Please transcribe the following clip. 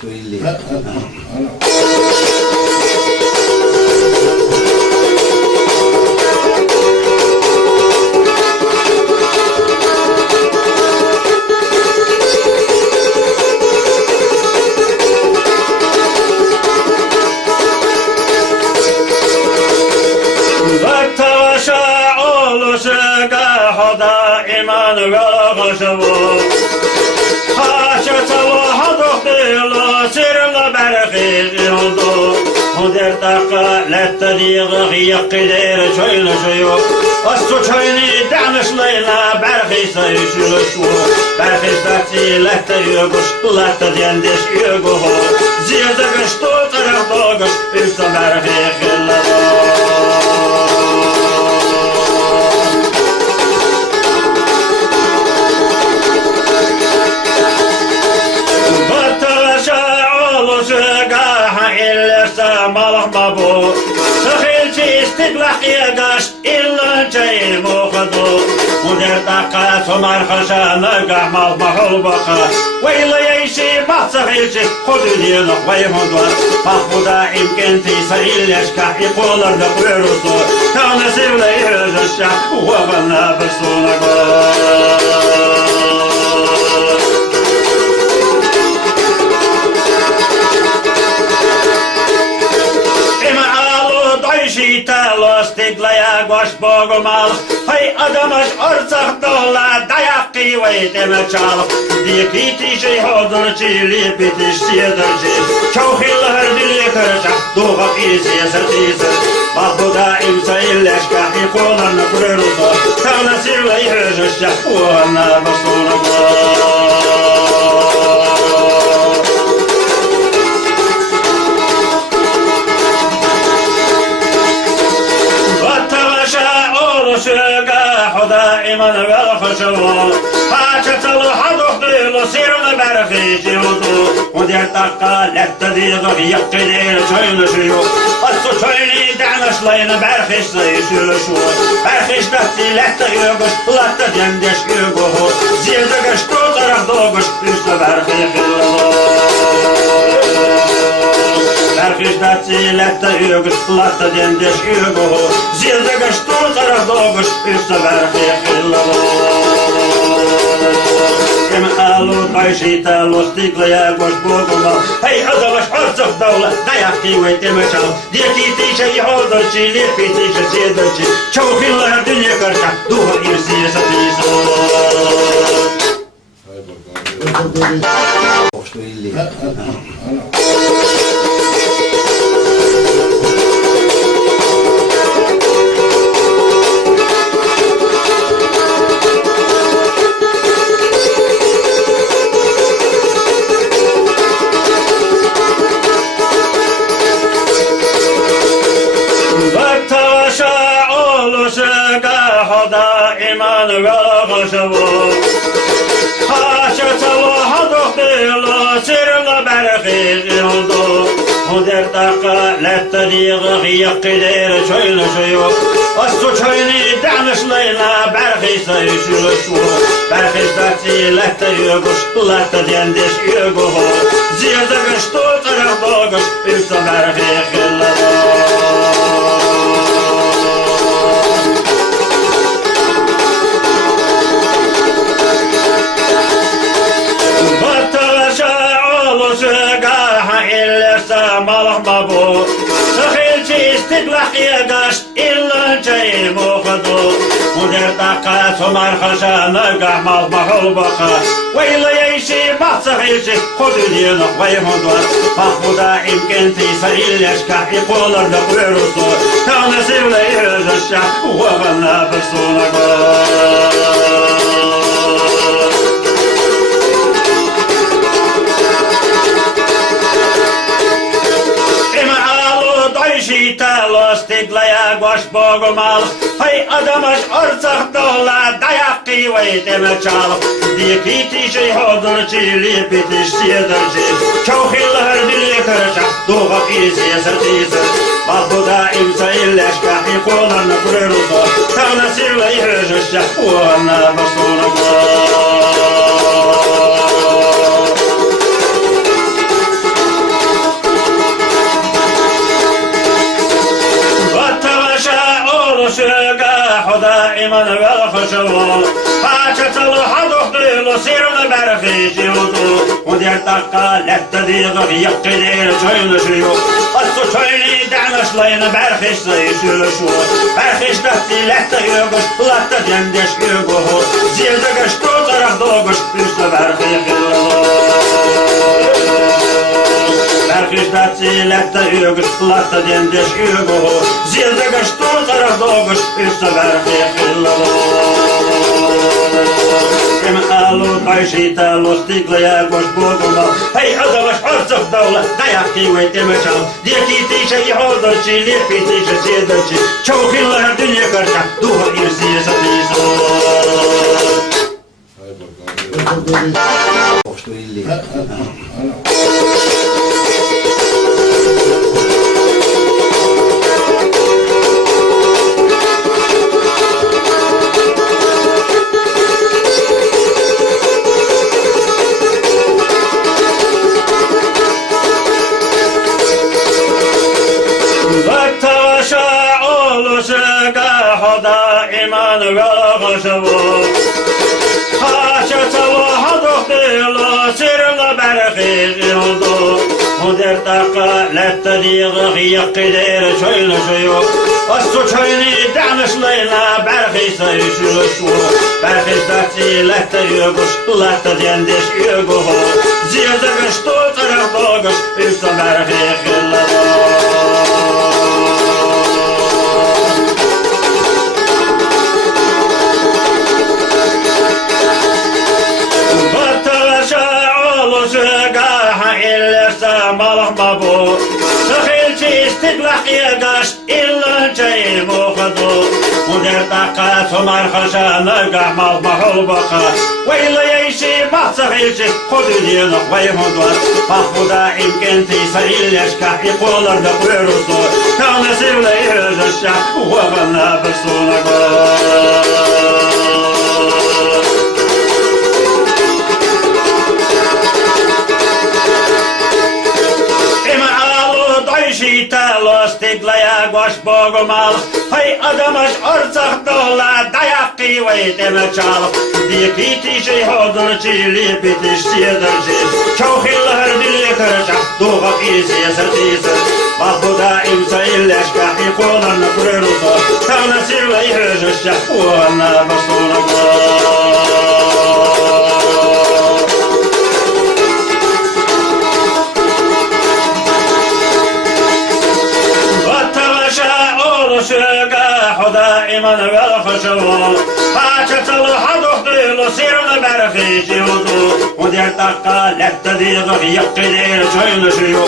posto lì. يقدر شوي شوي أصو شويني دعمش لينا برخي سيشيل شو برخي ستاتي لحتا يوغش لحتا ديندش يوغو زيادة قشتو طرح دوغش بيسا برخي خلالو بطرشا عولو شقاها إلا سامالح بابو استقلق يقاش إلا جاي موخدو مدير طاقة سمار خشان قحمال محول بقى ويلا يشي بحصغيشي خدو دينك ويهدوار مخبودا يمكن تيسايل يشكح يقولر دقويروسو كان سيولا يهج الشعب وغنى بسونك Stigla gos bogomal hay adamas arcaq dola dayaqi waytema çal dikiti şey hazır çili bitiş siyadarcı çawhil her dili karca doğa iziyasa tiza mahbuda imsa illashka iqolan kuruza kana sirla yhajasha wa na basuna دائما بالخشوع حاجة الحضور لصير برخي جلدو ودير طاقة للتديغ يقتدير شوين شيو أصو شويني دعنش لين برخيش سيشيل شو برخيش تحتي لحتا يوغش لحتا ديندش يوغو زيادة قشتو طرح دوغش بيشتا برخي خلو برخيش تحتي لحتا يوغش لحتا ديندش يوغو زيادة قشتو طرح دوغش بيشتا برخي خلو كم قالوا طيشيتا لوستيقلا يا قوش بوغوما هاي عدوش عرصف دولة دايقتي ويتمشاو ديكي تيشي حوضر شي ليبي تيشي سيدر شي شوفي الله الدنيا كرشا دوها إرسي ستيسو posto lì. مدير طاقة للتديغ يقدر شوين شيو أصو شويني دعمش لينا برخي سيشيل شو برخي ستاتي لحتا يوغش لحتا ديندش يوغو زيادة قشتو طرح دوغش بيسا برخي خلالو بابو سخيلتي استقلق يقاش إلا جاي موخدو مدير طاقة سمار خشان قحمال محول بقى ويلا يشي بحصغيشي خدو دينك ويهدوار مخبودا يمكن تيسايل يشكح يقولر دقويروسو كان سيولا يهج الشعب وغنى بسونك Stigla ya gos bogomal hay adamas arcaq dola dayaqi waytema çal dikiti şey hazır çili bitiş siyadarcı çawhil her dili karca doğa iziyasa tiza mahbuda imsa illashka iqolan kuruza kana sirla yhajasha wa na basuna دائما والخشوع حاجة الحضر لصير برخي جلدو ودير تقا لتديغ يقدر شوين شيو قصو شويني دعنش لين برخيش سيشو برخيش تحتي لحتى يوغش لحتى دندش يوغو زيدغش تو طرح دوغش بيش برخي خلو برخيش تحتي لحتى يوغش لحتى دندش يوغو زيدغش تو طرح دوغش بيش برخي خلو قالوا طايشي تالو ستيقلا يا قوش بوغوما هاي أدوش عرصف دولة دايقتي ويتمشال ديكي تيشي حوضر شي ليبي تيشي سيدر شي شوخي الله الدنيا كرشا دوها إرسي ستيسو دائما غشوا خاشت وحضر ديلو سير برخي جلدو مدر تقا لتديغ يقدر شوين شيو السو شويني دعنش لينا برخي سيشلشو برخي داتي لتيغش لتديندش يغو زيادغش تو طرف دوغش بيسا برخي خلدو مالمبو سخيلتي استقلق يقاش إلا جاي موخدو مدير طاقات ومرخشا نرقع مالمحو بقى وإلا يشي ما سخيلتي خدو دينك ويمدوات فاخودا إمكن تيسريل يشكح يقولر دقويرسو كان سيولا يرجع الشعب وغنى بسونك Stygla jag vars bogomal Hej adamash orzach dola Dajaki vejteme čal Diki tiši hodor čili Bitiš sjedarži Čauhil hrdili krča Duha izi satiza Mahbuda imsa illeška I kolan na priruzo Tavna sila I hržešća Uana basuna دائما والخشوع حاجة الحضر ديلو سيرنا برخي جلدو ودير تقا لتديغ يقدر شوين شيو